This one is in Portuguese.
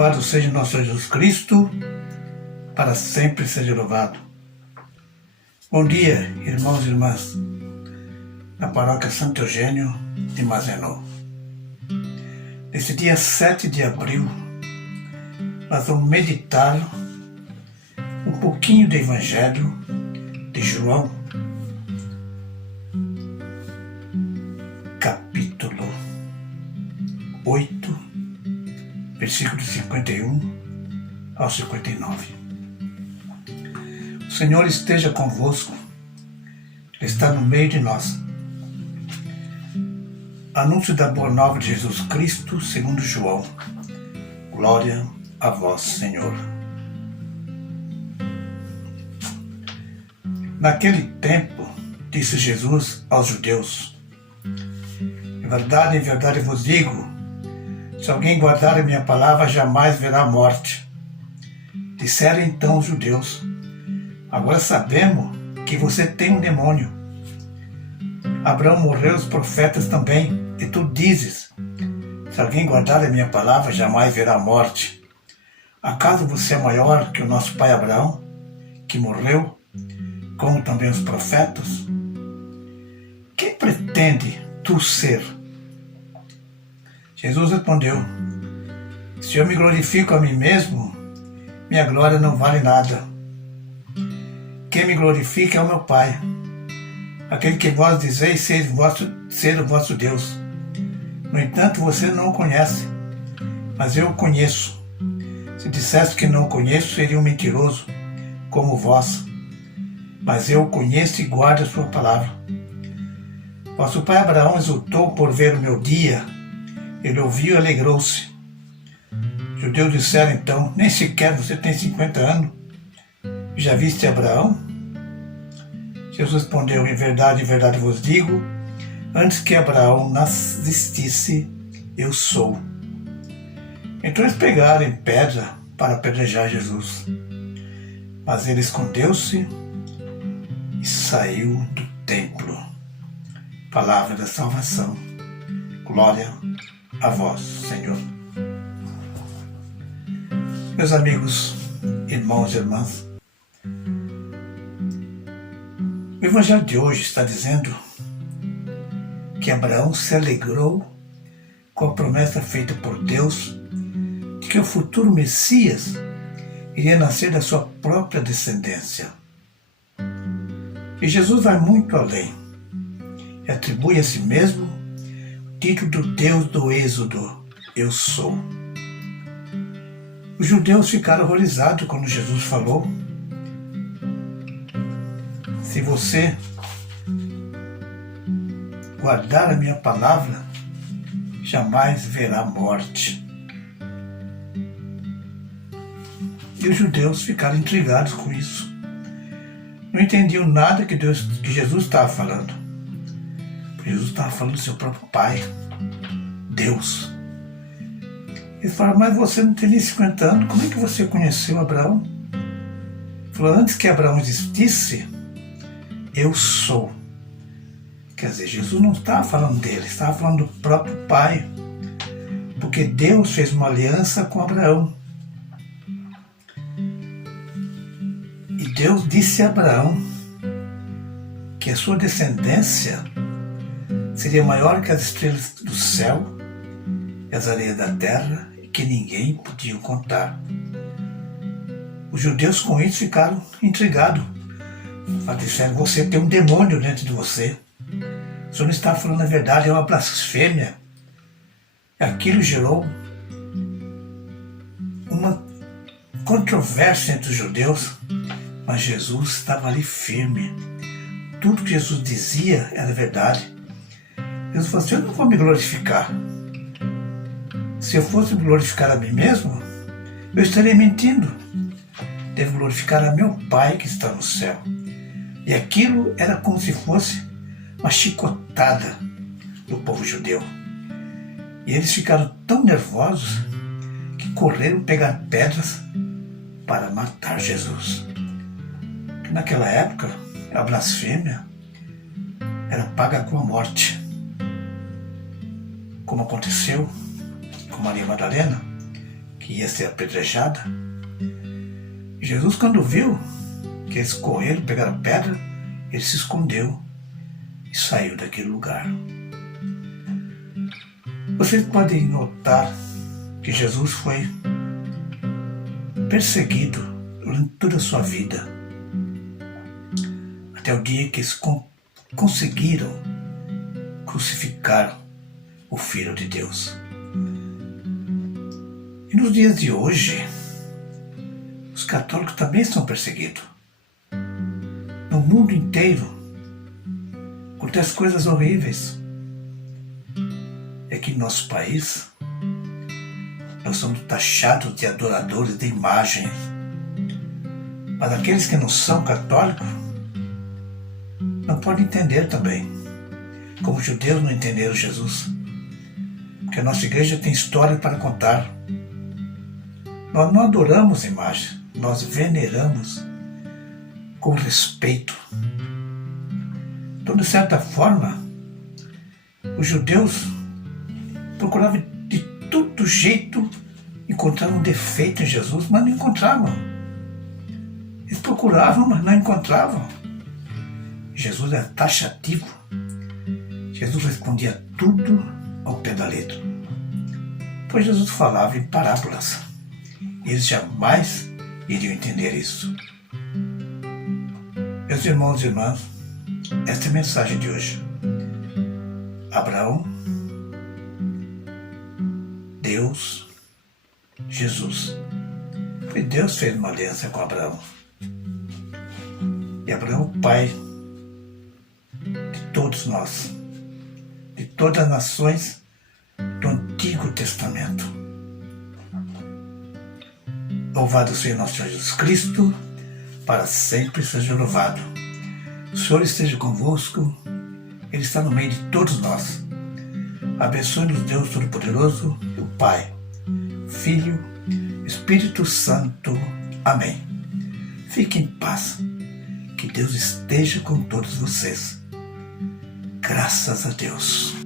Louvado seja nosso Jesus Cristo, para sempre seja louvado. Bom dia, irmãos e irmãs, da paróquia Santo Eugênio de Mazenô. Nesse dia 7 de abril, nós vamos meditar um pouquinho do Evangelho de João, capítulo 8, versículos 51 ao 59. O Senhor esteja convosco, Ele está no meio de nós. Anúncio da Boa Nova de Jesus Cristo, segundo João. Glória a vós, Senhor. Naquele tempo, disse Jesus aos judeus: em verdade vos digo, se alguém guardar a minha palavra, jamais verá morte. Disseram então os judeus: agora sabemos que você tem um demônio. Abraão morreu, os profetas também, e tu dizes: se alguém guardar a minha palavra, jamais verá morte. Acaso você é maior que o nosso pai Abraão, que morreu, como também os profetas? Quem pretende tu ser? Jesus respondeu: se eu me glorifico a mim mesmo, minha glória não vale nada. Quem me glorifica é o meu Pai, aquele que vós dizeis ser o vosso Deus. No entanto, você não o conhece, mas eu o conheço. Se dissesse que não o conheço, seria um mentiroso, como vós. Mas eu o conheço e guardo a sua palavra. Vosso pai Abraão exultou por ver o meu dia. Ele ouviu e alegrou-se. Os judeus disseram então: nem sequer você tem 50 anos. Já viste Abraão? Jesus respondeu: em verdade vos digo, antes que Abraão existisse, eu sou. Então eles pegaram em pedra para apedrejar Jesus. Mas ele escondeu-se e saiu do templo. Palavra da salvação. Glória a vós, Senhor. Meus amigos, irmãos e irmãs, o Evangelho de hoje está dizendo que Abraão se alegrou com a promessa feita por Deus de que o futuro Messias iria nascer da sua própria descendência. E Jesus vai muito além e atribui a si mesmo o título do Deus do Êxodo: Eu sou. Os judeus ficaram horrorizados quando Jesus falou: se você guardar a minha palavra, jamais verá morte. E os judeus ficaram intrigados com isso. Não entendiam nada que Jesus estava falando. Jesus estava falando do seu próprio Pai, Deus. Eles falaram: mas você não tem nem 50 anos, como é que você conheceu Abraão? Ele falou: antes que Abraão existisse, eu sou. Quer dizer, Jesus não estava falando dele, estava falando do próprio Pai, porque Deus fez uma aliança com Abraão. E Deus disse a Abraão que a sua descendência seria maior que as estrelas do céu e as areias da terra, e que ninguém podia contar. Os judeus com isso ficaram intrigados. Disseram: você tem um demônio dentro de você. O senhor não está falando a verdade, é uma blasfêmia. Aquilo gerou uma controvérsia entre os judeus, mas Jesus estava ali firme. Tudo que Jesus dizia era verdade. Jesus falou assim: eu não vou me glorificar. Se eu fosse glorificar a mim mesmo, eu estaria mentindo. Devo glorificar a meu Pai que está no céu. E aquilo era como se fosse uma chicotada do povo judeu. E eles ficaram tão nervosos que correram pegar pedras para matar Jesus. Porque naquela época, a blasfêmia era paga com a morte. Como aconteceu com Maria Madalena, que ia ser apedrejada. Jesus, quando viu que eles correram, pegaram pedra, ele se escondeu e saiu daquele lugar. Vocês podem notar que Jesus foi perseguido durante toda a sua vida, até o dia que eles conseguiram crucificar o Filho de Deus. E nos dias de hoje, os católicos também são perseguidos. No mundo inteiro, acontecem coisas horríveis. É que em nosso país, nós somos taxados de adoradores de imagens. Mas aqueles que não são católicos não podem entender também, como os judeus não entenderam Jesus. Porque a nossa igreja tem história para contar. Nós não adoramos imagens, nós veneramos com respeito. Então, de certa forma, os judeus procuravam de todo jeito encontrar um defeito em Jesus, mas não encontravam. Eles procuravam, mas não encontravam. Jesus era taxativo. Jesus respondia tudo ao pé da letra. Pois Jesus falava em parábolas. Eles jamais iriam entender isso. Meus irmãos e irmãs, esta é a mensagem de hoje. Abraão, Deus, Jesus. Foi Deus que fez uma aliança com Abraão. E Abraão é o pai de todos nós, de todas as nações do Antigo Testamento. Louvado seja nosso Senhor Jesus Cristo, para sempre seja louvado. O Senhor esteja convosco, Ele está no meio de todos nós. Abençoe-nos Deus Todo-Poderoso, o Pai, Filho, Espírito Santo. Amém. Fique em paz. Que Deus esteja com todos vocês. Graças a Deus.